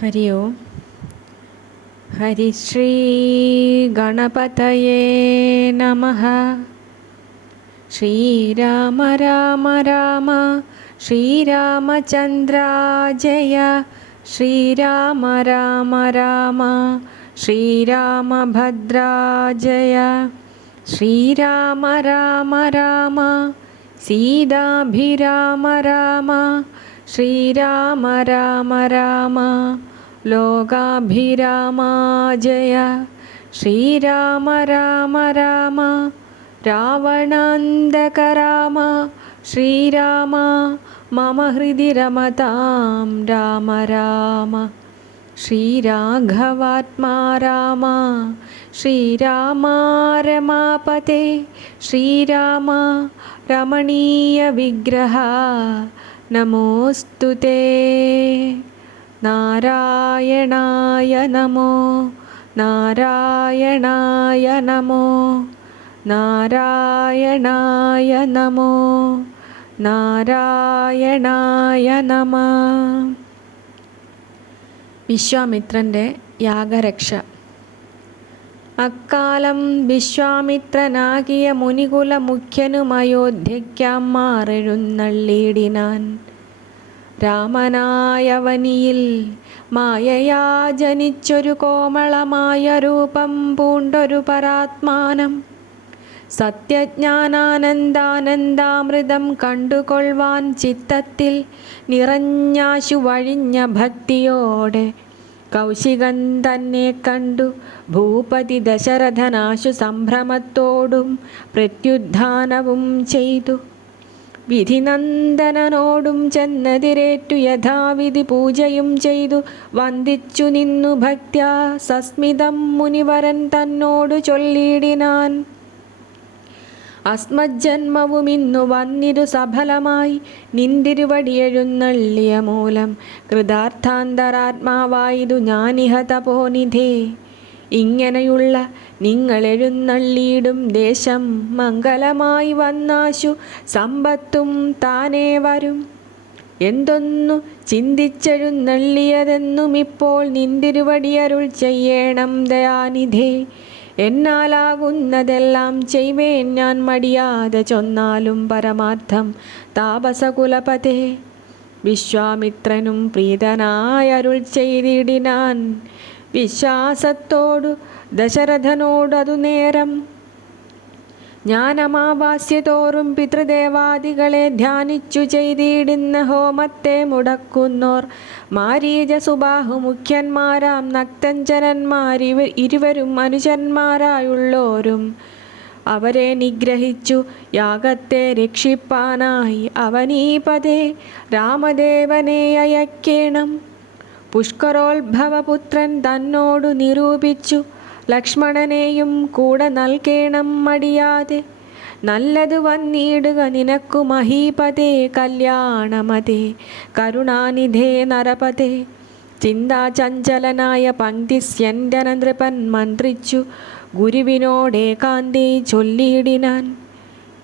ഹരി ഓം. ഹരിശ്രീ ഗണപതയേ നമഃ. ശ്രീരാമ രാമ രാമ ശ്രീരാമചന്ദ്ര ജയ. ശ്രീരാമ രാമ രാമ ശ്രീരാമഭദ്ര ജയ. ശ്രീരാമ രാമ രാമ സീതാഭിരാമ രാമ. ശ്രീരാമ രാമ രാമ ലോകാഭിരാമ ജയ. ശ്രീരാമ രാമ രാമ രാവണാന്തക രാമ. ശ്രീരാമ മമ ഹൃദി രമതാം രാമ രാമ. ശ്രീരാഘവാത്മാ രാമ. ശ്രീരാമ രമാപതേ. ശ്രീരാമ രമണീയ വിഗ്രഹ നമോസ്തുതേ. നാരായണായ നമോ നാരായണായ നമോ നാരായണായ നമോ നാരായണായ നമഃ. വിശ്വാമിത്രൻ്റെ യാഗരക്ഷ. അക്കാലം വിശ്വാമിത്രനാകിയ മുനികുല മുഖ്യനുമയോധ്യയ്ക്കാം മാറെഴുന്നള്ളിയിടിനാൻ. രാമനായവനിയിൽ മായയാ ജനിച്ചൊരു കോമളമായ രൂപം പൂണ്ടൊരു പരാത്മാനം. സത്യജ്ഞാനാനന്ദാനന്ദാമൃതം കണ്ടുകൊള്ളുവാൻ ചിത്തത്തിൽ നിറഞ്ഞാശു വഴിഞ്ഞ ഭക്തിയോടെ കൗശികൻ തന്നെ കണ്ടു ഭൂപതി ദശരഥനാശു സംഭ്രമത്തോടും പ്രത്യുദ്ധാനവും ചെയ്തു. വിധിനന്ദനോടും ചെന്നെതിരേറ്റു യഥാവിധി പൂജയും ചെയ്തു വന്ദിച്ചു നിന്നു ഭക്ത്യാ സസ്മിതം മുനിവരൻ തന്നോടു ചൊല്ലിയിടിനാൻ. അസ്മജ്ജന്മവും ഇന്നു വന്നിരു സഫലമായി നിന്തിരുവടിയെഴുന്നള്ളിയ മൂലം കൃതാർത്ഥാന്തരാത്മാവായതു ഞാനിഹ തപോനിധേ. ഇങ്ങനെയുള്ള നിങ്ങളെഴുന്നള്ളിയിടും ദേശം മംഗലമായി വന്നാശു സമ്പത്തും താനേ വരും. എന്തൊന്നു ചിന്തിച്ചെഴുന്നള്ളിയതെന്നും ഇപ്പോൾ നിന്തിരുവടിയരുൾ ചെയ്യണം ദയാനിധേ. എന്നാലാകുന്നതെല്ലാം ചെയ്വേൻ ഞാൻ മടിയാതെ ചൊന്നാലും പരമാർത്ഥം താപസകുലപതേ. വിശ്വാമിത്രനും പ്രീതനായരുൾ ചെയ്തിടിനാൻ വിശ്വാസത്തോടു ദശരഥനോടതു നേരം. ജ്ഞാനമാവാസ്യതോറും പിതൃദേവാദികളെ ധ്യാനിച്ചു ചെയ്തിടുന്ന ഹോമത്തെ മുടക്കുന്നോർ മാരീച സുബാഹു മുഖ്യന്മാരാം നക്തഞ്ചരന്മാർ ഇരുവരും അനുജന്മാരായുള്ളോരും. അവരെ നിഗ്രഹിച്ചു യാഗത്തെ രക്ഷിപ്പാനായി അവനീപതേ രാമദേവനെ അയക്കേണം. പുഷ്കരോത്ഭവപുത്രൻ തന്നോടു നിരൂപിച്ചു ലക്ഷ്മണനെയും കൂടെ നൽകേണം മടിയാതെ. നല്ലതു വന്നിടുക നിനക്കു മഹീപതേ കല്യാണമതേ കരുണാനിധേ നരപതേ. ചിന്താചഞ്ചലനായ പങ്ക്തിസ്യന്തന നൃപൻ മന്ത്രിച്ചു ഗുരുവിനോടേകാന്തി ചൊല്ലിയിടിനാൻ.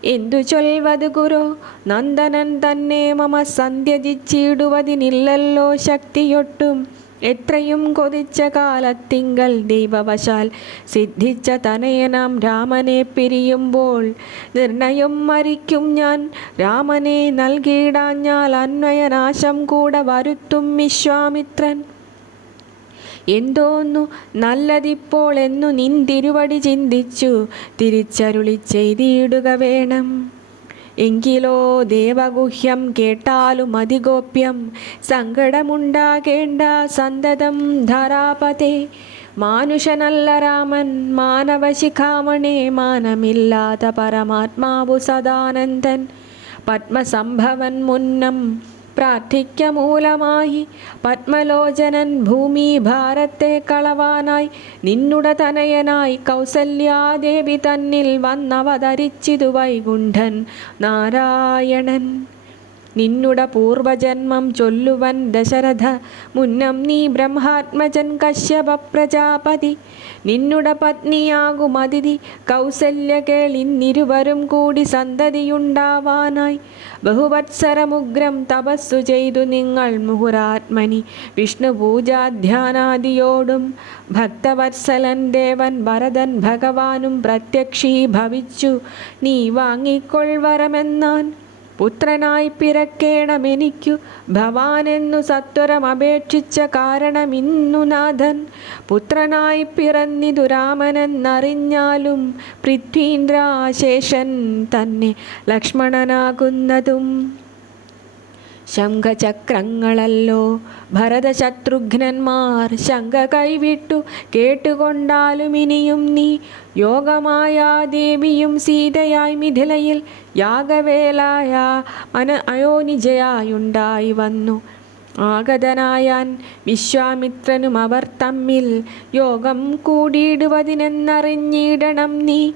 എന്തു ചൊൽവതു ഗുരോ നന്ദനൻ തന്നെ മമ സന്ധ്യജിച്ചിടുവതിനില്ലല്ലോ ശക്തിയൊട്ടും. എത്രയും കൊതിച്ച കാലത്തിങ്കൽ ദൈവവശാൽ സിദ്ധിച്ച തനയനാം രാമനെ പിരിയുമ്പോൾ നിർണയം മരിക്കും ഞാൻ. രാമനെ നൽകിയിടാഞ്ഞാൽ അന്വയനാശം കൂടെ വരുത്തും വിശ്വാമിത്രൻ. എന്തോന്നു നല്ലതിപ്പോൾ എന്നു നിന്തിരുവടി ചിന്തിച്ചു തിരിച്ചരുളി ചെയ്തിടുക വേണം. എങ്കിലോ ദേവഗുഹ്യം കേട്ടാലും അതിഗോപ്യം സങ്കടമുണ്ടാകേണ്ട സന്തതം ധരാപതേ. മാനുഷനല്ല രാമൻ മാനവശിഖാമണേ മാനമില്ലാത്ത പരമാത്മാവു സദാനന്ദൻ. പത്മസംഭവൻ മുന്നം പ്രാർത്ഥിക്ക മൂലമായി പത്മലോചനൻ ഭൂമി ഭാരത്തെ കളവാനായി നിന്നുട തനയനായി കൗസല്യാദേവി തന്നിൽ വന്നവതരിച്ചിതു വൈകുണ്ഠൻ നാരായണൻ. നിന്നുട പൂർവജന്മം ചൊല്ലുവൻ ദശരഥ മുന്നം നീ ബ്രഹ്മാത്മജൻ കശ്യപ പ്രജാപതി. നിന്നുട പത്നിയാകും അതിഥി കൗസല്യ കേളിന്നിരുവരും കൂടി സന്തതിയുണ്ടാവാനായി ബഹുവത്സരമുഗ്രം തപസ്സു ചെയ്തു നിങ്ങൾ മുഹുരാത്മനി വിഷ്ണു പൂജാധ്യാനാദിയോടും. ഭക്തവത്സലൻ ദേവൻ ഭരതൻ ഭഗവാനും പ്രത്യക്ഷീഭവിച്ചു നീ വാങ്ങിക്കൊൾവരമെന്നാൻ. പുത്രനായി പിറക്കേണമെനിക്കു ഭവാനെന്നു സത്വരം അപേക്ഷിച്ച കാരണമിന്നു നാഥൻ. പുത്രനായി പിറന്നിതു രാമനെന്നറിഞ്ഞാലും പൃഥ്വീന്ദ്രാശേഷൻ തന്നെ ലക്ഷ്മണനാകുന്നതും. ശംഖചക്രങ്ങളല്ലോ ഭരതശത്രുഘ്നന്മാർ ശങ്ക കൈവിട്ടു കേട്ടുകൊണ്ടാലും ഇനിയും നീ യോഗമായ ദേവിയും സീതയായി മിഥിലയിൽ യാഗവേലായ അയോനിജയായുണ്ടായി വന്നു. ആഗതനായാൻ വിശ്വാമിത്രനും അവർ തമ്മിൽ യോഗം കൂടിയിടുവതിനെന്നറിഞ്ഞിടണം നീ.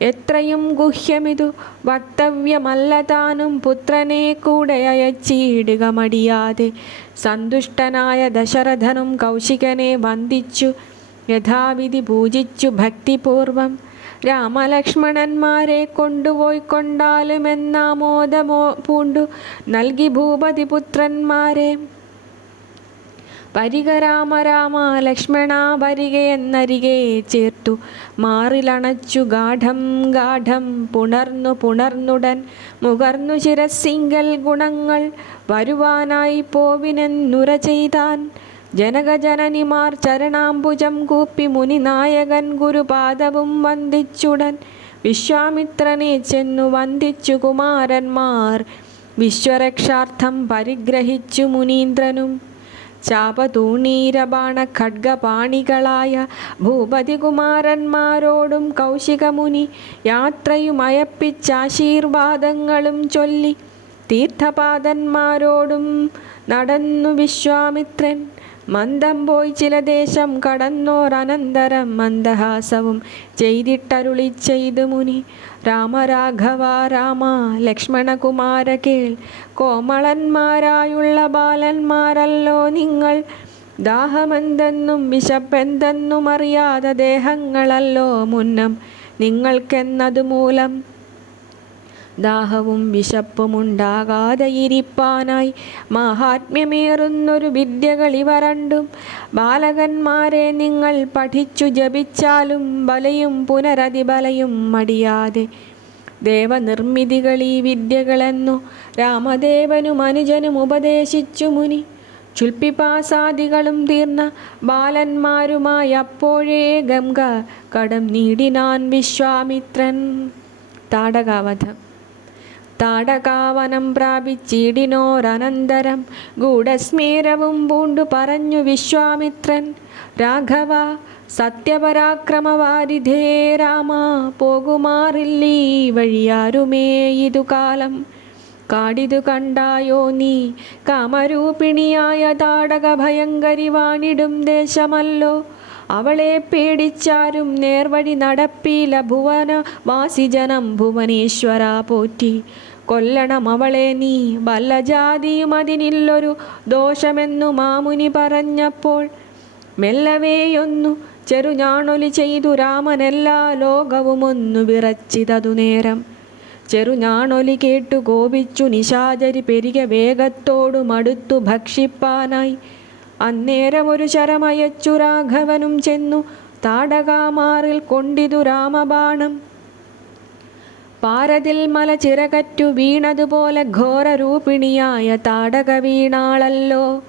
എത്രയും ഗുഹ്യമിതു വക്തവ്യമല്ല താനും പുത്രനെ കൂടെ അയച്ചിടുക മടിയാതെ. സന്തുഷ്ടനായ ദശരഥനും കൗശികനെ വന്ദിച്ചു യഥാവിധി പൂജിച്ചു ഭക്തിപൂർവം. രാമലക്ഷ്മണന്മാരെ കൊണ്ടുപോയിക്കൊണ്ടാലുമെന്നാമോദമോ പൂണ്ടു നൽകി ഭൂപതി പുത്രന്മാരെ. വരിക രാമ രാമ ലക്ഷ്മണ വരികയെന്നരികെ ചേർത്തു മാറിലണച്ചു ഗാഠം ഗാഠം പുണർന്നുടൻ മുകർന്നു ശിരസിങ്കൽ ഗുണങ്ങൾ വരുവാനായി പോവിനെന്നുര ചെയ്താൻ. ജനകജനനിമാർ ചരണാംബുജം കൂപ്പി മുനിനായകൻ ഗുരുപാദവും വന്ദിച്ചുടൻ വിശ്വാമിത്രനെ ചെന്നു വന്ദിച്ചു കുമാരന്മാർ. വിശ്വരക്ഷാർത്ഥം പരിഗ്രഹിച്ചു മുനീന്ദ്രനും. ചാപതൂണീരബാണ ഖഡ്ഗപാണികളായ ഭൂപതികുമാരന്മാരോടും കൗശികമുനി യാത്രയുമയപ്പിച്ചാശീർവാദങ്ങളും ചൊല്ലി തീർത്ഥപാദന്മാരോടും നടന്നു വിശ്വാമിത്രൻ. മന്ദം പോയി ചില ദേശം കടന്നോരനന്തരം മന്ദഹാസവും ചെയ്തിട്ടരുളി ചെയ്തു മുനി. രാമരാഘവ രാമ ലക്ഷ്മണകുമാര കേൾ, കോമളന്മാരായുള്ള ബാലന്മാരല്ലോ നിങ്ങൾ. ദാഹമെന്തെന്നും വിശപ്പെന്തെന്നും അറിയാத ദേഹങ്ങളല്ലോ മുന്നം നിങ്ങൾക്കെന്നതു മൂലം. ദാഹവും വിശപ്പുമുണ്ടാകാതെ ഇരിപ്പാനായി മാഹാത്മ്യമേറുന്നൊരു വിദ്യകളിവ രണ്ടും. ബാലകന്മാരെ നിങ്ങൾ പഠിച്ചു ജപിച്ചാലും ബലയും പുനരതിബലയും മടിയാതെ. ദേവനിർമ്മിതികളീ വിദ്യകളെന്നു രാമദേവനും അനുജനും ഉപദേശിച്ചു മുനി. ചുൽപ്പിപാസാദികളും തീർന്ന ബാലന്മാരുമായി അപ്പോഴേ ഗംഗ കടം നീടിനാൻ വിശ്വാമിത്രൻ. താടകാവധം. താടകാവനം പ്രാപിച്ചിടിനോരനന്തരം ഗൂഢസ്മേരവും പൂണ്ടു പറഞ്ഞു വിശ്വാമിത്രൻ. രാഘവ സത്യപരാക്രമവാരിധേ രാമ, പോകുമാറില്ലീ വഴിയാരുമേ ഇതു കാലം. കാടിതു കണ്ടായോ നീ കാമരൂപിണിയായ താടക ഭയങ്കരി വാണിടും ദേശമല്ലോ. അവളെ പേടിച്ചാരും നേർവഴി നടപ്പീല ഭുവന വാസിജനം ഭുവനേശ്വര പോറ്റി. കൊല്ലണം അവളെ നീ വല്ല ജാതിയും അതിനില്ലൊരു ദോഷമെന്നു മാമുനി പറഞ്ഞപ്പോൾ മെല്ലവേയൊന്നു ചെറുഞാണൊലി ചെയ്തു രാമനെല്ലാ ലോകവുമൊന്നു വിറച്ചിതതു നേരം. ചെറുഞാണൊലി കേട്ടു കോപിച്ചു നിശാചരി പെരികെ വേഗത്തോടു മടുത്തു ഭക്ഷിപ്പാനായി. അന്നേരമൊരു ശരമയച്ചു രാഘവനും ചെന്നു താടകാമാറിൽ കൊണ്ടിതു രാമബാണം. പാരതിൽ മല ചിറകറ്റു വീണതുപോലെ ഘോരരൂപിണിയായ താടക വീണാളല്ലോ.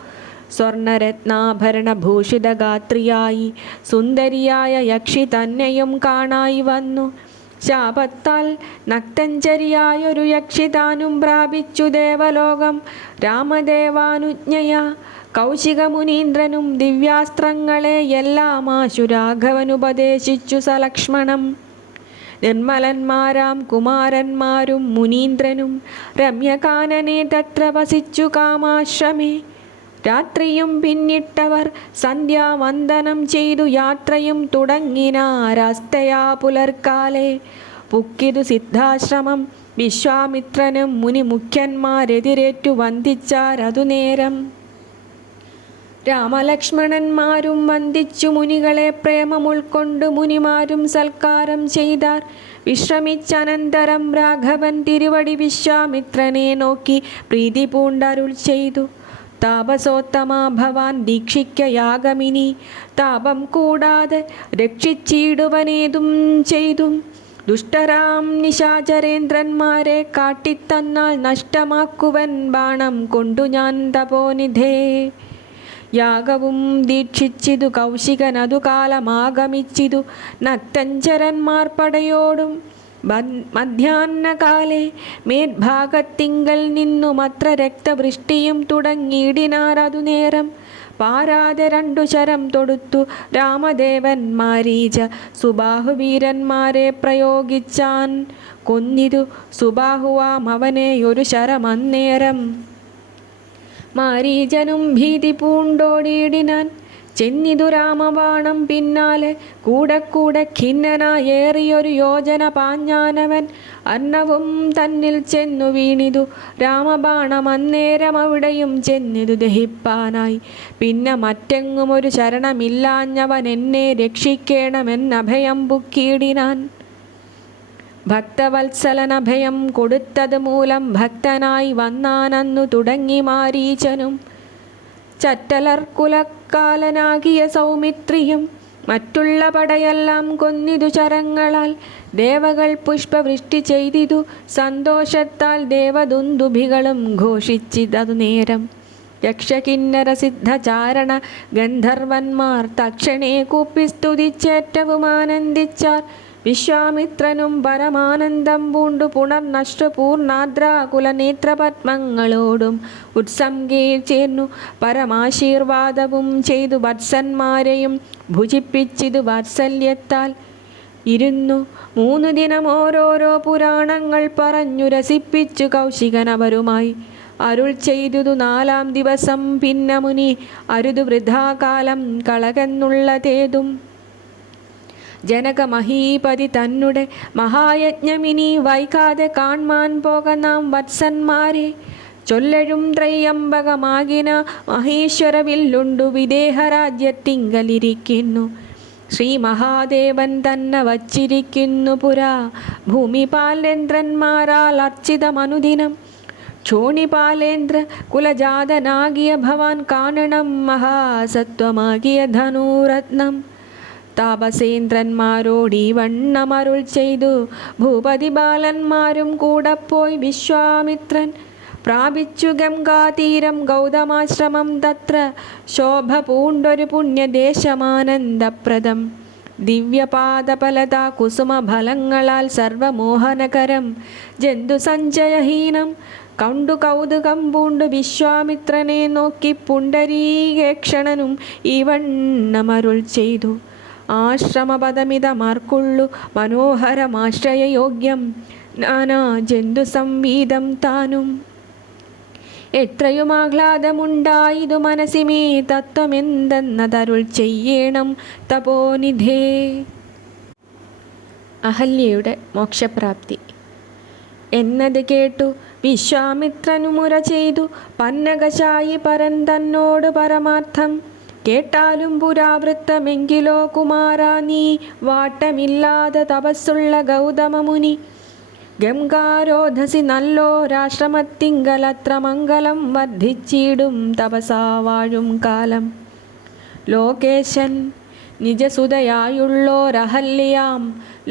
സ്വർണരത്നാഭരണ ഭൂഷിത ഗാത്രിയായി സുന്ദരിയായ യക്ഷി തന്നെയും കാണായി വന്നു. ശാപത്താൽ നക്തഞ്ചരിയായൊരു യക്ഷി താനും പ്രാപിച്ചു ദേവലോകം. രാമദേവാനുജ്ഞയാ കൗശികമുനീന്ദ്രനും ദിവ്യാസ്ത്രങ്ങളെ എല്ലാമാശു രാഘവനുപദേശിച്ചു സലക്ഷ്മണം. നിർമ്മലന്മാരാം കുമാരന്മാരും മുനീന്ദ്രനും രമ്യകാനനെ തത്ര വസിച്ചു കാമാശ്രമേ. രാത്രിയും പിന്നിട്ടവർ സന്ധ്യാവന്ദനം ചെയ്തു യാത്രയും തുടങ്ങിനാരാസ്തയാ പുലർക്കാലെ. പുക്കിതു സിദ്ധാശ്രമം വിശ്വാമിത്രനും മുനിമുഖ്യന്മാരെതിരേറ്റു വന്ദിച്ചാരതു നേരം. രാമലക്ഷ്മണന്മാരും വന്ദിച്ചു മുനികളെ പ്രേമമുൾക്കൊണ്ടു മുനിമാരും സൽക്കാരം ചെയ്താർ. വിശ്രമിച്ചനന്തരം രാഘവൻ തിരുവടി വിശ്വാമിത്രനെ നോക്കി പ്രീതി പൂണ്ടരുൾ ചെയ്തു. താപസോത്തമാ ഭവാൻ ദീക്ഷിക്ക യാഗമിനി, താപം കൂടാതെ രക്ഷിച്ചിടുവനേതും ചെയ്തും. ദുഷ്ടരാം നിശാചരേന്ദ്രന്മാരെ കാട്ടിത്തന്നാൽ നഷ്ടമാക്കുവൻ ബാണം കൊണ്ടു ഞാൻ തപോനിധേ. യാഗവും ദീക്ഷിച്ചിതു കൗശികനതു കാലമാഗമിച്ചിതു നക്തഞ്ചരന്മാർ പടയോടും. മധ്യാഹ്നകാലേ മേദ്ഭാഗത്തിങ്കൽ നിന്നുമത്ര രക്തവൃഷ്ടിയും തുടങ്ങിയിടിനാരതു നേരം. പാരാതെ 2 ശരം തൊടുത്തു രാമദേവൻ മാരീച സുബാഹുവീരന്മാരെ പ്രയോഗിച്ചാൻ. കൊന്നിതു സുബാഹുവാം അവനെ ഒരു ശരമന്നേരം. മാരീചനും ഭീതി പൂണ്ടോടിയിടിനാൻ. ചെന്നിതു രാമബാണം പിന്നാലെ കൂടെ കൂടെ ഖിന്നനായേറിയൊരു യോജന പാഞ്ഞാനവൻ. അന്നവും തന്നിൽ ചെന്നു വീണിതു രാമബാണം അന്നേരം അവിടെയും ചെന്നിതു ദഹിപ്പാനായി. പിന്നെ മറ്റെങ്ങും ഒരു ശരണമില്ലാഞ്ഞവൻ എന്നെ രക്ഷിക്കണമെന്നഭയം പുക്കിയിടിനാൻ. ഭക്തവത്സലനഭയം കൊടുത്തത് മൂലം ഭക്തനായി വന്നാനന്നു തുടങ്ങി മാരീചനും. ചറ്റലർക്കുലക്കാലനാകിയ സൗമിത്രിയും മറ്റുള്ള പടയെല്ലാം കൊന്നിതു ചരങ്ങളാൽ. ദേവകൾ പുഷ്പവൃഷ്ടി ചെയ്തിതു സന്തോഷത്താൽ ദേവദുന്ദുഭികളും ഘോഷിച്ചിതതു നേരം. യക്ഷകിന്നര സിദ്ധചാരണ ഗന്ധർവന്മാർ തക്ഷണേ കൂപ്പിസ്തുതിച്ചേറ്റവും ആനന്ദിച്ചാർ. വിശ്വാമിത്രനും പരമാനന്ദം പൂണ്ടു പുണർനഷ്ടപൂർണാദ്രാകുലനേത്രപത്മങ്ങളോടും ഉത്സംഗയിൽ ചേർന്നു പരമാശീർവാദവും ചെയ്തു വത്സന്മാരെയും ഭുജിപ്പിച്ചിതു വാത്സല്യത്താൽ. ഇരുന്നു 3 ദിനം ഓരോരോ പുരാണങ്ങൾ പറഞ്ഞു രസിപ്പിച്ചു കൗശികനവരുമായി. അരുൾ ചെയ്തു 4-ാം ദിവസം പിന്ന മുനി അരുതു വൃഥാകാലം കളകെന്നുള്ളതേതും. ജനക മഹീപതി തന്നെ മഹായജ്ഞമിനി വൈകാതെ കാൺമാൻ പോക നാം വത്സന്മാരെ. ചൊല്ലഴും ത്രയംബകമാകിന മഹേശ്വരവില്ലുണ്ടു വിദേഹരാജ്യത്തിങ്കലിരിക്കുന്നു. ശ്രീ മഹാദേവൻ തന്നെ വച്ചിരിക്കുന്നു പുരാ ഭൂമിപാലേന്ദ്രന്മാരാൽ അർച്ചിതമനുദിനം. ക്ഷോണിപാലേന്ദ്ര കുലജാതനാകിയ ഭവാൻ കാണണം മഹാസത്വമാകിയ ധനുരത്നം. താപസേന്ദ്രന്മാരോടീ വണ്ണമരുൾ ചെയ്തു ഭൂപതി ബാലന്മാരും കൂടപ്പോയി. വിശ്വാമിത്രൻ പ്രാപിച്ചു ഗംഗാതീരം ഗൗതമാശ്രമം. തത്ര ശോഭ പൂണ്ടൊരു പുണ്യദേശമാനന്ദപ്രദം. ദിവ്യപാദഫലതാ കുസുമഫലങ്ങളാൽ സർവമോഹനകരം ജന്തുസഞ്ചയഹീനം. കണ്ടു കൗതുകം പൂണ്ടു വിശ്വാമിത്രനെ നോക്കി പുണ്ടരീകേക്ഷണനും ഈ വണ്ണമരുൾ ചെയ്തു. ആശ്രമപദമിതമാർക്കുള്ളു മനോഹരമാശ്രയയോഗ്യം നാനാ ജന്തു സംവീതം താനും. എത്രയും ആഹ്ലാദമുണ്ടായിതു മനസ്സിമേ തത്വമെന്തെന്നതരുൾ ചെയ്യണം തപോനിധേ. അഹല്യയുടെ മോക്ഷപ്രാപ്തി എന്നത് കേട്ടു വിശ്വാമിത്രനു മുര ചെയ്തു പന്നകശായി പരൻ തന്നോട് പരമാർത്ഥം. കേട്ടാലും പുരാവൃത്തമെങ്കിലോ കുമാരാ നീ വാട്ടമില്ലാതെ തപസ്സുള്ള ഗൗതമമുനി. ഗംഗാരോധസി നല്ലോ രാശ്രമത്തിങ്കലത്ര മംഗളം വർദ്ധിച്ചിടും തപസാ വാഴും കാലം. ലോകേശൻ നിജസുതയായുള്ളോരഹല്യാം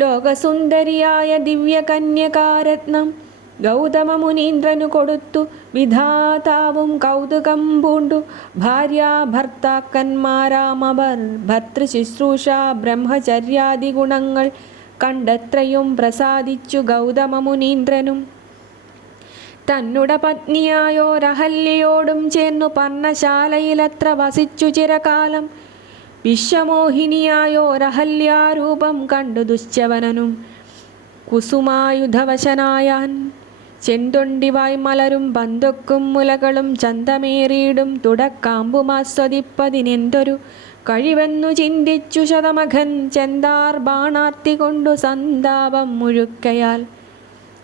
ലോകസുന്ദരിയായ ദിവ്യകന്യകാരത്നം ഗൗതമമുനീന്ദ്രനു കൊടുത്തു. വിധാതാവും കൗതുകം പൂണ്ടു ഭാര്യാഭർത്താക്കന്മാരാമവർ. ഭർതൃശുശ്രൂഷ ബ്രഹ്മചര്യാദി ഗുണങ്ങൾ കണ്ടെത്രയും പ്രസാദിച്ചു ഗൗതമമുനീന്ദ്രനും. തന്നുട പത്നിയായോരഹല്യയോടും ചേർന്നു പർണശാലയിലത്ര വസിച്ചു ചിരകാലം. വിശ്വമോഹിനിയായോരഹല്യാരൂപം കണ്ടു ദുശ്യവനനും കുസുമായുധവശനായാൻ. ചെന്തൊണ്ടിവായ് മലരും പന്തൊക്കും മുലകളും ചന്തമേറിയിടും തുടക്കാമ്പുമാസ്വദിപ്പതിനെന്തൊരു കഴിവെന്നു ചിന്തിച്ചു ശതമഖൻ ചെന്താർ ബാണാർത്തി കൊണ്ടു സന്താപം മുഴുക്കയാൽ.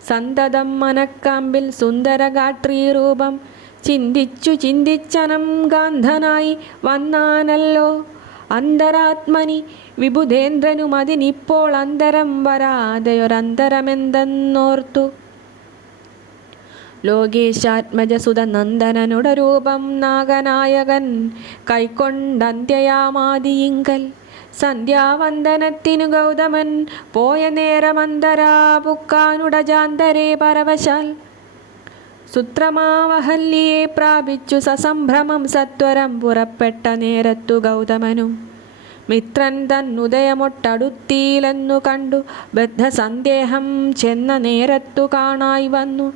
സന്തതം മനക്കാമ്പിൽ സുന്ദരഗാത്രീരൂപം ചിന്തിച്ചു ചിന്തിച്ചനം ഗാന്ധനായി വന്നാനല്ലോ അന്തരാത്മനി വിബുധേന്ദ്രനുമതിനിപ്പോൾ അന്തരം വരാതെയൊരന്തരമെന്തെന്നോർത്തു. ലോകേശാത്മജസുത നന്ദനനുടരൂപം നാഗനായകൻ കൈക്കൊണ്ടന്ത്യയാമാദിയിങ്കൽ സന്ധ്യാവന്ദനത്തിനു ഗൗതമൻ പോയ നേരമന്തരാ പുക്കാനുടജാന്തരേ പരവശാൽ സുത്രമാവഹല്ലിയെ പ്രാപിച്ചു സസംഭ്രമം സത്വരം പുറപ്പെട്ട നേരത്തു ഗൗതമനും മിത്രൻ തന്നുദയമൊട്ടടുത്തീലെന്നു കണ്ടു ബദ്ധസന്ദേഹം ചെന്ന നേരത്തു കാണായി വന്നു.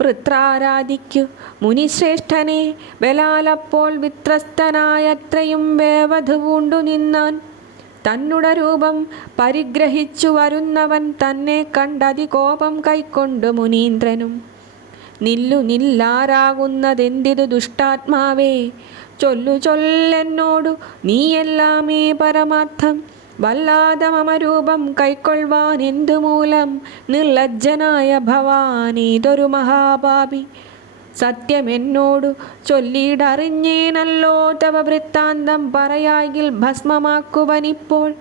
വൃത്രാരാധിക്കു മുനിശ്രേഷ്ഠനെ ബലാലപ്പോൾ വിത്രസ്തനായത്രയും വേവധു പൂണ്ടു നിന്നാൻ. തന്നുടെ രൂപം പരിഗ്രഹിച്ചു വരുന്നവൻ തന്നെ കണ്ടതികോപം കൈക്കൊണ്ടു മുനീന്ദ്രനും നില്ലു നില്ലാരാകുന്നതെന്തിതു ദുഷ്ടാത്മാവേ ചൊല്ലു ചൊല്ലെന്നോടു നീയെല്ലാമേ പരമാർത്ഥം വല്ലാതെ മമരൂപം കൈക്കൊള്ളുവാൻ എന്തുമൂലം നിർലജ്ജനായ ഭവാനീതൊരു മഹാപാപി സത്യമെന്നോടു ചൊല്ലിയിടറിഞ്ഞേനല്ലോ തവ വൃത്താന്തം പറയായിൽ ഭസ്മമാക്കുവനിപ്പോൾ.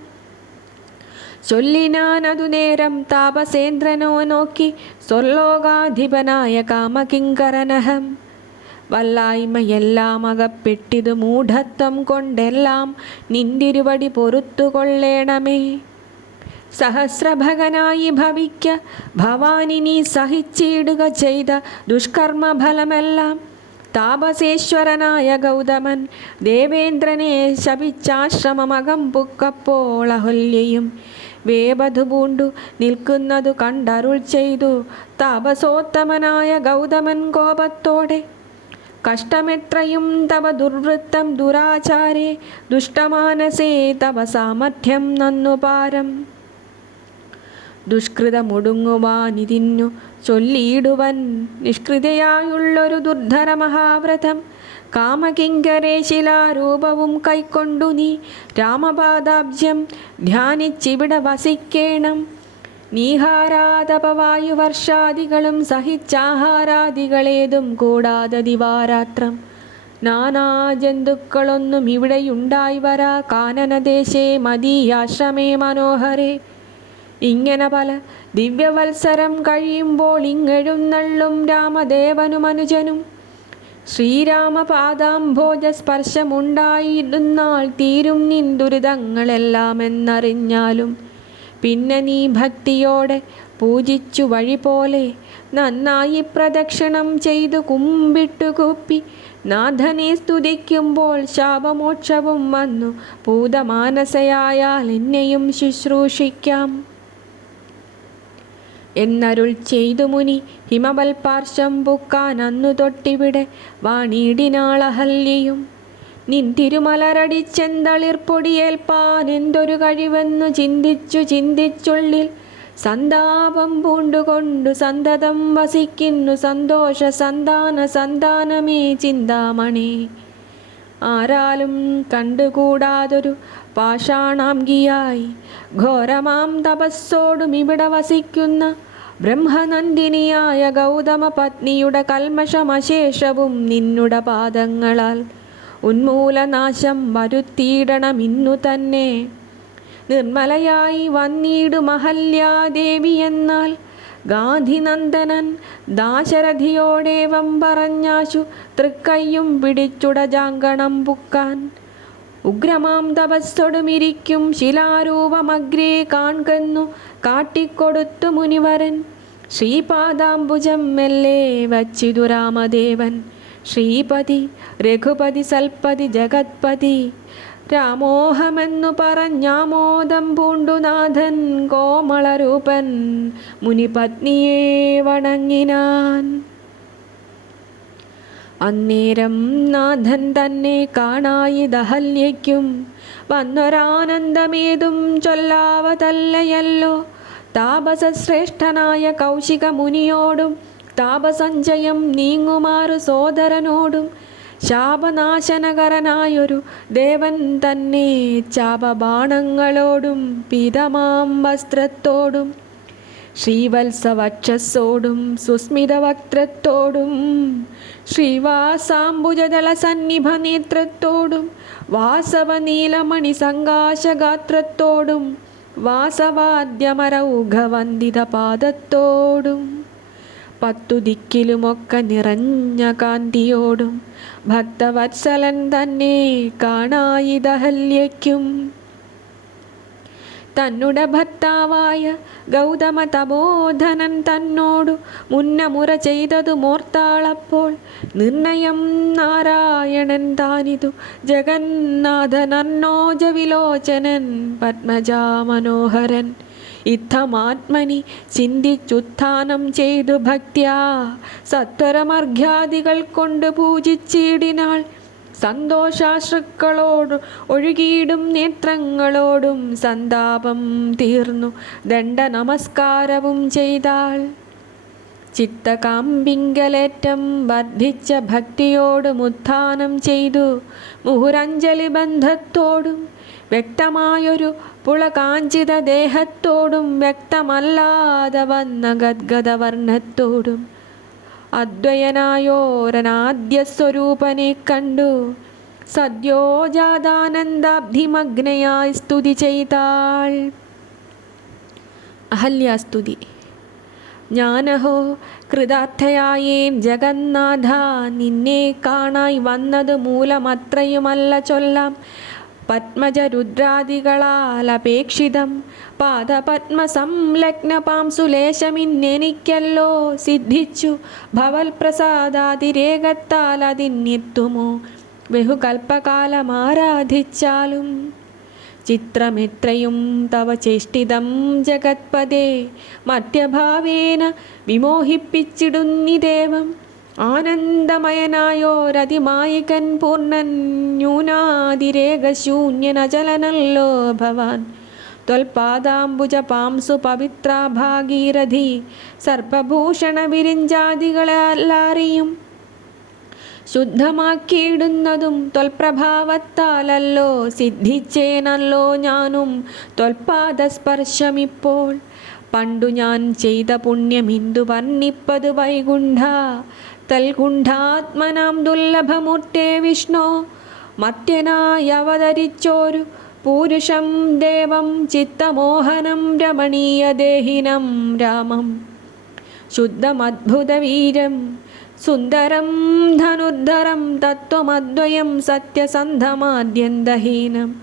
ചൊല്ലിനാനതു നേരം താപസേന്ദ്രനോ നോക്കി സ്വർലോകാധിപനായ കാമകിങ്കരനഹം വല്ലായ്മയെല്ലാം അകപ്പെട്ടിതു മൂഢത്വം കൊണ്ടെല്ലാം നിന്തിരുവടി പൊറുത്തുകൊള്ളേണമേ. സഹസ്രഭകനായി ഭവിക്ക ഭവാനിനി സഹിച്ചിടുക ചെയ്ത ദുഷ്കർമ്മഫലമെല്ലാം. താപസേശ്വരനായ ഗൗതമൻ ദേവേന്ദ്രനെ ശപിച്ചാശ്രമമകം പുക്കപ്പോൾ അഹല്യയും വേവധു പൂണ്ടു നിൽക്കുന്നതു കണ്ടരുൾ ചെയ്തു. താപസോത്തമനായ ഗൗതമൻ കോപത്തോടെ കഷ്ടമെത്രയും തവ ദുർവൃത്തം ദുരാചാരേ ദുഷ്ടമാനസേ തവ സാമർഥ്യം നന്നുപാരം. ദുഷ്കൃതമൊടുങ്ങുവാനിതിന്നു ചൊല്ലിയിടുവൻ നിഷ്കൃതയായുള്ളൊരു ദുർധര മഹാവ്രതം. കാമകിങ്കരേ ശിലാരൂപവും കൈക്കൊണ്ടു നീ രാമപാദാബ്ജം ധ്യാനിച്ചിവിടെ വസിക്കേണം. നീഹാരാതപവായുവർഷാദികളും സഹിച്ചാഹാരാദികളേതും കൂടാതെ ദിവാരാത്രം നാനാജന്തുക്കളൊന്നും ഇവിടെയുണ്ടായി വരാ കാനനദേശേ മദീയാശ്രമേ മനോഹരേ. ഇങ്ങനെ പല ദിവ്യവത്സരം കഴിയുമ്പോൾ ഇങ്ങെഴുന്നള്ളും രാമദേവനും അനുജനും ശ്രീരാമപാദാംഭോജ സ്പർശമുണ്ടായിരുന്നാൾ തീരും നിൻ ദുരിതങ്ങളെല്ലാം എന്നറിഞ്ഞാലും പിന്നെ നീ ഭക്തിയോടെ പൂജിച്ചു വഴി പോലെ നന്നായി പ്രദക്ഷിണം ചെയ്തു കുമ്പിട്ടുകൂപ്പി നാഥനെ സ്തുതിക്കുമ്പോൾ ശാപമോക്ഷവും വന്നു പൂതമാനസയായാൽ എന്നെയും ശുശ്രൂഷിക്കാം എന്നരുൾ ചെയ്തു മുനി ഹിമവൽ പാർശ്വം പുക്കാൻ അന്നു തൊട്ടിവിടെ വാണിയിടിനാളഹല്യയും. നിൻ തിരുമലരടിച്ചെന്തളിർപ്പൊടിയേൽപ്പാൻ എന്തൊരു കഴിവെന്നു ചിന്തിച്ചു ചിന്തിച്ചുള്ളിൽ സന്താപം പൂണ്ടുകൊണ്ടു സന്തതം വസിക്കുന്നു സന്തോഷ സന്താന സന്താനമേ ചിന്താമണി. ആരാലും കണ്ടുകൂടാതൊരു പാഷാണാംഗിയായി ഘോരമാം തപസ്സോടും ഇവിടെ വസിക്കുന്ന ബ്രഹ്മനന്ദിനിയായ ഗൗതമ പത്നിയുടെ കൽമഷമശേഷവും നിന്നുടെ പാദങ്ങളാൽ ഉന്മൂലനാശം വരുത്തിയിടണമിന്നു തന്നെ. നിർമ്മലയായി വന്നിടും അഹല്യാദേവി എന്നാൽ ഗാന്ധിനന്ദനൻ ദാശരഥിയോടേവം പറഞ്ഞാശു തൃക്കയ്യും പിടിച്ചുടജാങ്കണം പുക്കാൻ. ഉഗ്രമാം തപസ്സൊടുമിരിക്കും ശിലാരൂപമഗ്രേ കാൺകെന്നു കാട്ടിക്കൊടുത്തു മുനിവരൻ. ശ്രീപാദാംബുജം മെല്ലെ വച്ചിതു രാമദേവൻ ശ്രീപതി രഘുപതി സൽപതി ജഗത്പതി. രാമോഹമെന്നു പറഞ്ഞാമോദം പൂണ്ടുനാഥൻ കോമളരൂപൻ മുനിപത്നിയെ വണങ്ങിനാൻ. അന്നേരം നാഥൻ തന്നെ കാണായി ദഹല്യയ്ക്കും വന്നൊരാനന്ദമേതും ചൊല്ലാവതല്ലയല്ലോ. താപസശ്രേഷ്ഠനായ കൗശിക മുനിയോടും താപസഞ്ചയം നീങ്ങുമാറു സോദരനോടും ശാപനാശനകരനായൊരു ദേവൻ തന്നെ ചാപബാണങ്ങളോടും പീതമാം വസ്ത്രത്തോടും ശ്രീവത്സവക്ഷസ്സോടും സുസ്മിതവക്ത്രത്തോടും ശ്രീവാസാംബുജദള സന്നിഭ നേത്രത്തോടും വാസവനീലമണി സങ്കാശഗാത്രത്തോടും വാസവാദ്യമരൗഘവന്ദിത പാദത്തോടും പത്തു ദിക്കിലുമൊക്കെ നിറഞ്ഞ കാന്തിയോടും ഭക്തവത്സലൻ തന്നെ കാണായിതഹല്യയ്ക്കും തന്നുടെ ഭർത്താവായ ഗൗതമ തപോധനൻ തന്നോടു മുന്നമുറ ചെയ്തതു മോർത്താളപ്പോൾ നിർണയം നാരായണൻ താനിതു ജഗന്നാഥനർണോജ വിലോചനൻ പത്മജാ മനോഹരൻ ഇത്തമാത്മനി ചിന്തിച്ചുത്ഥാനം ചെയ്തു ഭക്ത്യാ സത്വരമർഘ്യാദികൾ കൊണ്ട് പൂജിച്ചിടിനാൾ. സന്തോഷാശ്രുക്കളോട് ഒഴുകിയിടും നേത്രങ്ങളോടും സന്താപം തീർന്നു ദണ്ഡ നമസ്കാരവും ചെയ്താൾ. ചിത്തകാമ്പിങ്കലേറ്റം വർദ്ധിച്ച ഭക്തിയോടും ഉത്ഥാനം ചെയ്തു മുഹുരഞ്ജലി ബന്ധത്തോടും വ്യക്തമായൊരു പുളകാഞ്ചിത ദേഹത്തോടും വ്യക്തമല്ലാതെ വന്ന ഗദ്ഗദവർണ്ണത്തോടും അദ്വയനായോരനാദ്യസ്വരൂപനെ കണ്ടു സദ്യോജാതാനന്ദാബ്ധിമഗ്നയായി സ്തുതി ചെയ്താൾ. അഹല്യാസ്തുതി. ഞാനഹോ കൃതാർത്ഥയായേൻ ജഗന്നാഥ, നിന്നെ കാണായി വന്നത് മൂലമത്രയുമല്ല ചൊല്ലാം. പത്മജരുദ്രാദികളാൽ അപേക്ഷിതം പാദപത്മസംലഗ്ന പാംസുലേശമിന്നെനിക്കല്ലോ സിദ്ധിച്ചു. ഭവൽ പ്രസാദാതിരേകത്താൽ അതിനെത്തുമോ ബഹുകൽപ്പകാലമാരാധിച്ചാലും. ചിത്രമെത്രയും തവ ചേഷ്ടിതം ജഗത്പദേ, മധ്യഭാവേന വിമോഹിപ്പിച്ചിടുന്നിദേവം. ആനന്ദമയനായോരതിമായികൻ പൂർണ്ണൻ ന്യൂനാതിരേകശൂന്യനചലനല്ലോ ഭവാൻ. ത്വൽപാദാംബുജ പാംസു പവിത്ര ഭാഗീരഥി സർപ്പഭൂഷണ വിരിഞ്ചാദികളെല്ലാറിയും ശുദ്ധമാക്കിയിടുന്നതും ത്വൽപ്രഭാവത്താലല്ലോ. സിദ്ധിച്ചേനല്ലോ ഞാനും ത്വൽപാദസ്പർശമിപ്പോൾ. പണ്ടു ഞാൻ ചെയ്ത പുണ്യമിന്ദു വർണ്ണിപ്പത് വൈകുണ്ഠ തൽകുണ്ഠാത്മനാം ദുർലഭമൂർത്തേ വിഷ്ണോ. മർത്യനായി അവതരിച്ചോരു പൂരുഷം ദേവം ചിത്തമോഹനം രമണീയദേഹിനം രാമം. ശുദ്ധമദ്ഭുതവീരം സുന്ദരം ധനുർധരം തത്വമദ്വയം സത്യസന്ധമാദ്യന്തഹീനം.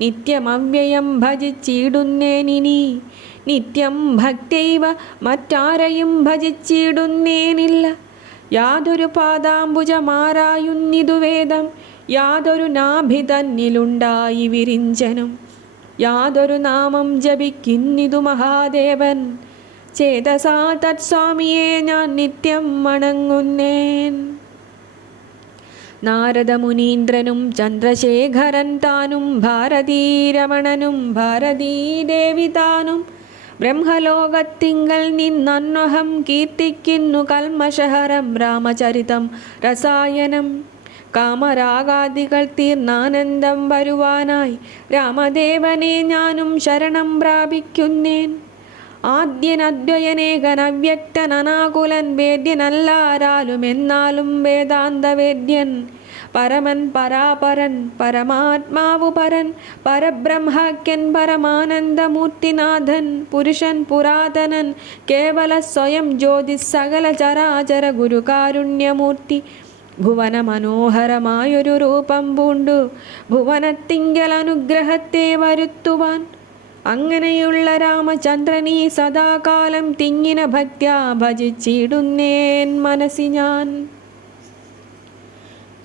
നിത്യമവ്യയം ഭജിച്ചിടുന്നേനിനി നിത്യം ഭക്തൈവ മറ്റാരെയും ഭജിച്ചിടുന്നേനില്ല. യാതൊരു പാദാംബുജമാരായുന്നിതു വേദം, യാതൊരു നാഭി തന്നിലുണ്ടായി വിരിഞ്ചനും. യാതൊരു നാമം ജപിക്കുന്നിതു മഹാദേവൻ, ചേതസാ തത്സ്വാമിയെ ഞാൻ നിത്യം വണങ്ങുന്നേൻ. നാരദമുനീന്ദ്രനും ചന്ദ്രശേഖരൻ താനും ഭാരതീരമണനും ഭാരതീദേവി താനും ബ്രഹ്മലോകത്തിങ്കൽ നിന്നന്നഹം കീർത്തിക്കുന്നു കൽമഷഹരം രാമചരിതം രസായനം. കാമരാഗാദികൾ തീർന്നാനന്ദം വരുവാനായി രാമദേവനെ ഞാനും ശരണം പ്രാപിക്കുന്നേൻ. ആദ്യനദ്വയനേകൻ അവ്യക്തനനാകുലൻ വേദ്യനല്ലാരാലും എന്നാലും വേദാന്തവേദ്യൻ. പരമൻ പരാപരൻ പരമാത്മാവു പരൻ പരബ്രഹ്മാഖ്യൻ പരമാനന്ദമൂർത്തിനാഥൻ. പുരുഷൻ പുരാതനൻ കേവല സ്വയം ജ്യോതി സകല ചരാചര ഗുരുകാരുണ്യമൂർത്തി. ഭുവന മനോഹരമായൊരു രൂപം പൂണ്ടു ഭുവനത്തിങ്കൽ അനുഗ്രഹത്തെ വരുത്തുവാൻ. അങ്ങനെയുള്ള രാമചന്ദ്രനീ സദാകാലം തിങ്ങിന ഭക്ത്യാ ഭജിച്ചിടുന്നേൻ മനസ്സി ഞാൻ.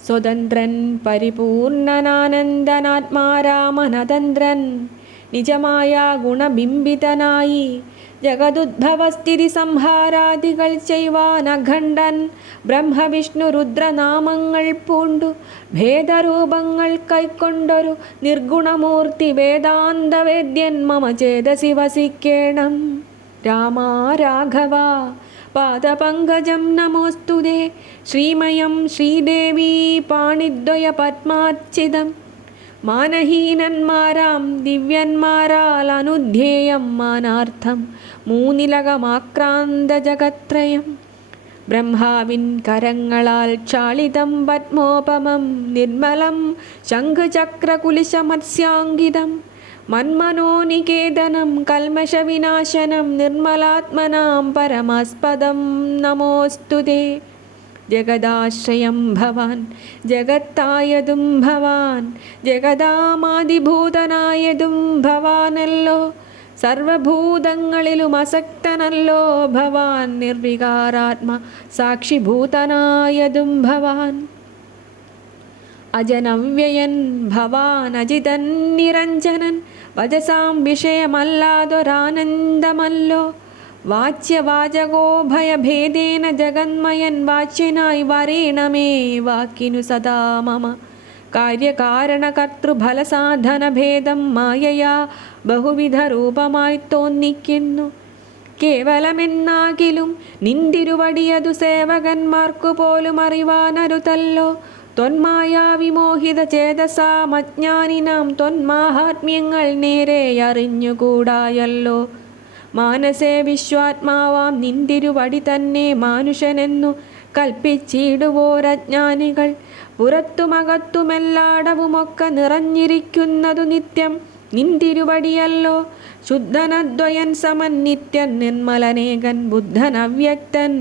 സ്വതന്ത്രൻ പരിപൂർണനാനന്ദനാത്മാരാമനതന്ത്രൻ നിജമായ ഗുണബിംബിതനായി ജഗതുദ്ഭവസ്ഥിതി സംഹാരാദികൾ ചെയ്വാൻ അഖണ്ഡൻ ബ്രഹ്മവിഷ്ണു രുദ്രനാമങ്ങൾ പൂണ്ടു ഭേദരൂപങ്ങൾ കൈക്കൊണ്ടൊരു നിർഗുണമൂർത്തി വേദാന്തവേദ്യൻ മമ ചേതസി വസിക്കേണം. രാമാ രാഘവ പാദപങ്കജം നമോസ്തുതേ. ശ്രീമയം ശ്രീദേവീ പാണിദ്വയ പത്മാർച്ചിതം മാനഹീനന്മാരാം ദിവ്യന്മാരാൽ അനുധ്യേയം മാനാർത്ഥം മൂന്നിലകമാക്രാന്ത ജഗത്രയം. ബ്രഹ്മാവിൻ കരങ്ങളാൽ ക്ഷാളിതം പത്മോപമം നിർമ്മലം ശംഖുചക്രകുലിശമത്സ്യാങ്കിതം മന്മനോനികേതനം കൽമഷവിനാശനം നിർമ്മലാത്മനാം പരമാസ്പദം നമോസ്തുതേ. ജഗദാശ്രയം ഭവാൻ ജഗത്തായതും ഭവാൻ ജഗദാമാദിഭൂതനായതും ഭവാനല്ലോ. സർവഭൂതങ്ങളിലും അസക്തനല്ലോ ഭവാൻ നിർവികാരാത്മ സാക്ഷിഭൂതനായതും ഭവാൻ. അജനവ്യയൻ ഭവാൻ അജിതൻ നിരഞ്ജനൻ വചസാം വിഷയമല്ലാതൊരാനന്ദമല്ലോ. വാച്യവാചകോഭയഭേദേന ജഗന്മയൻ വാച്യനായി വരേണമേ വാക്കിനു സദാ മമ. കാര്യകാരണകർത്തൃഫലസാധനഭേദം മായയാ ബഹുവിധ രൂപമായി തോന്നിക്കുന്നു. കേവലമെന്നാകിലും നിന്തിരുവടിയതു സേവകന്മാർക്കു പോലും അറിവാനരുതല്ലോ. ത്വന്മായാ വിമോഹിത ചേതസാമജ്ഞാനിനാം ത്വന്മാഹാത്മ്യങ്ങൾ നേരെ അറിഞ്ഞുകൂടായല്ലോ. മാനസേ വിശ്വാത്മാവാം നിന്തിരുവടി തന്നെ മാനുഷനെന്നു കൽപ്പിച്ചിടുവോരജ്ഞാനികൾ. പുറത്തുമകത്തുമെല്ലാടവുമൊക്കെ നിറഞ്ഞിരിക്കുന്നതു നിത്യം നിന്തിരുവടിയല്ലോ. ശുദ്ധനദ്വയൻ സമൻ നിത്യൻ നിർമ്മലനേകൻ ബുദ്ധൻ അവ്യക്തൻ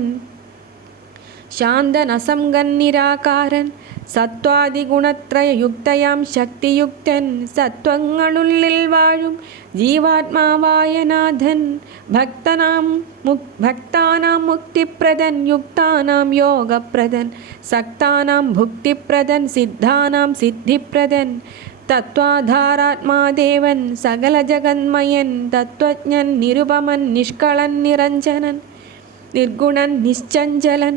ശാന്തനസംഗൻ നിരാകാരൻ സത്വാദിഗുണത്രയയുക്തയാം ശക്തിയുക്തൻ സത്വങ്ങളുള്ളിൽ വാഴും ജീവാത്മാവായ നാഥൻ. ഭക്താനാം മുക്തിപ്രദൻ യുക്താനാം യോഗപ്രദൻ സക്താനാം ഭുക്തിപ്രദൻ സിദ്ധാനാം സിദ്ധിപ്രദൻ തത്വാധാരാത്മാദേവൻ സകല ജഗന്മയൻ തത്വജ്ഞൻ നിരുപമൻ നിഷ്കളൻ നിരഞ്ജനൻ നിർഗുണൻ നിശ്ചഞ്ചലൻ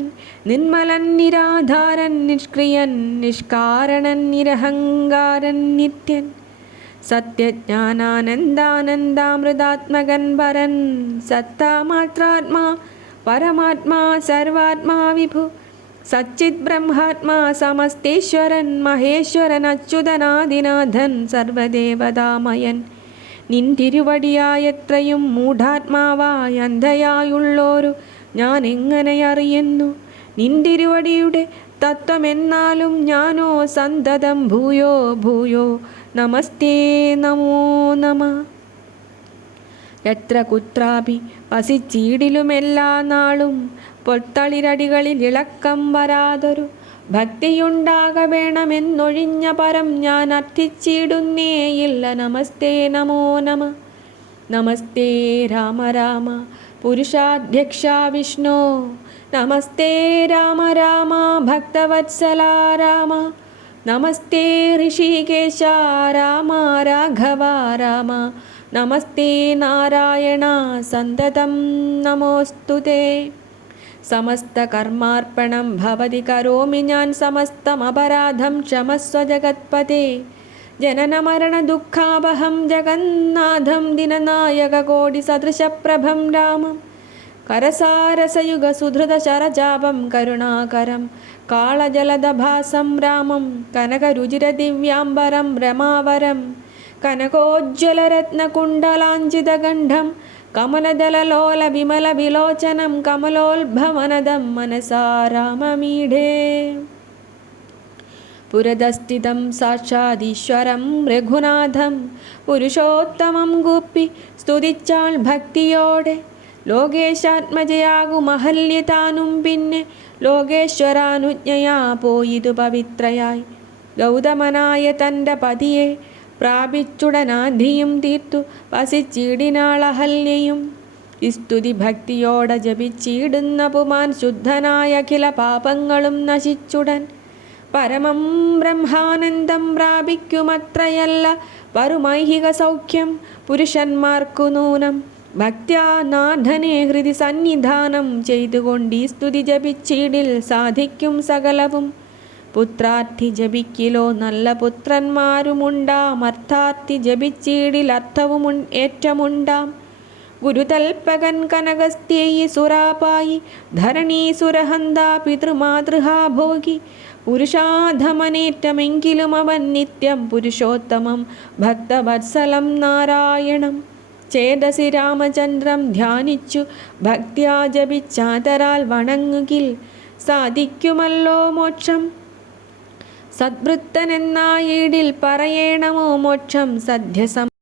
നിർമ്മലൻ നിരാധാരൻ നിഷ്ക്രിയൻ നിഷ്കാരണൻ നിരഹങ്കാരൻ നിത്യൻ സത്യജ്ഞാനാനന്ദാനന്ദാമൃതാത്മകൻ പരൻ സത്താമാത്രാത്മാ പരമാത്മാ സർവാത്മാ വിഭു സച്ചിത് ബ്രഹ്മാത്മാ സമസ്തേശ്വരൻ മഹേശ്വരൻ അച്യുതനാദിനാഥൻ സർവദേവതാമയൻ. നിന്തിരുവടിയായത്രയും മൂഢാത്മാവായ അന്ധയായുള്ളോരു ഞാൻ എങ്ങനെ അറിയുന്നു നിന്തിരുവടിയുടെ തത്വമെന്നാലും ഞാനോ സന്തതം ഭൂയോ ഭൂയോ നമസ്തേ നമോ നമ. എത്ര കുത്രാപി വസിച്ചീടിലുമെല്ലാ നാളും പൊത്തളിരടികളിൽ ഇളക്കം വരാതൊരു ഭക്തിയുണ്ടാക വേണമെന്നൊഴിഞ്ഞ പരം ഞാൻ അർത്ഥിച്ചിടുന്നേയില്ല. നമസ്തേ നമോ നമ. നമസ്തേ രാമ രാമ പുരുഷാധ്യക്ഷ വിഷ്ണു നമസ്തേ രാമ രാമ ഭക്തവത്സല രാമ നമസ്തേ ഋഷികേശ രാമ രാഘവ രാമ നമസ്തേ നാരായണ സന്തതം നമോസ്തുതേ. സമസ്ത കർമാർപ്പണം ഭവതി കരോമി ഞാൻ സമസ്തമപരാധം ക്ഷമസ്വ ജഗത്പതേ. ജനന മരണ ദുഃഖാപഹം ജഗന്നാഥം ദിനനായക കോടി സദൃശപ്രഭം രാമം കരസാരസയുഗ സുധൃത ശരജാപം കരുണാകരം കാളജലദഭാസം രാമം കനകരുചിര ദിവ്യാംബരം രമാവരം കനകോജ്വലരത്നകുണ്ടലാഞ്ചിതഗണ്ഡം കമലദലലോല വിമല വിലോചനം കമലോത്ഭവനദം മനസാ രാമമീഢേ. പുരതസ്ഥിതം സാക്ഷാദീശ്വരം രഘുനാഥം പുരുഷോത്തമം ഗൂപ്പി സ്തുതിച്ചാൾ ഭക്തിയോടെ. ലോകേശാത്മജയാകും അഹല്യ താനും പിന്നെ ലോകേശ്വരാനുജ്ഞയാ പോയിതു പവിത്രയായി. ഗൗതമനായ തൻ്റെ പതിയെ പ്രാപിച്ചുടനാധിയും തീർത്തു വസിച്ചിടിനാൾ അഹല്യയും. സ്തുതി ഭക്തിയോടെ ജപിച്ചിടുന്ന പുമാൻ ശുദ്ധനായ അഖില പാപങ്ങളും നശിച്ചുടൻ പരമം ബ്രഹ്മാനന്ദം പ്രാപിക്കുമത്രയല്ല പരുമൈഹിക സൗഖ്യം പുരുഷന്മാർക്കു നൂനം. ഭക്ത്യാ നാഥനെ ഹൃദി സന്നിധാനം ചെയ്തുകൊണ്ട് ഈ സ്തുതി ജപിച്ചിടിൽ സാധിക്കും സകലവും. പുത്രാർത്ഥി ജപിക്കിലോ നല്ല പുത്രന്മാരുമുണ്ടാം അർത്ഥാർത്ഥി ജപിച്ചിടിൽ അർത്ഥവും ഏറ്റമുണ്ടാം. ഗുരുതൽപകൻ കനകസ്ത്യേയി സുരാപായി ധരണീസുരഹന്താ പിതൃമാതൃഹാ ഭോഗി പുരുഷാധമനേറ്റമെങ്കിലും അവൻ നിത്യം പുരുഷോത്തമം ഭക്തവത്സലം നാരായണം ചേതസി രാമചന്ദ്രം ധ്യാനിച്ചു ഭക്ത്യാ ജപിച്ചാതരാൽ വണങ്ങുകിൽ സാധിക്കുമല്ലോ മോക്ഷം. സദ്വൃത്തനെന്നായീടിൽ പറയേണമോ മോക്ഷം സദ്യസം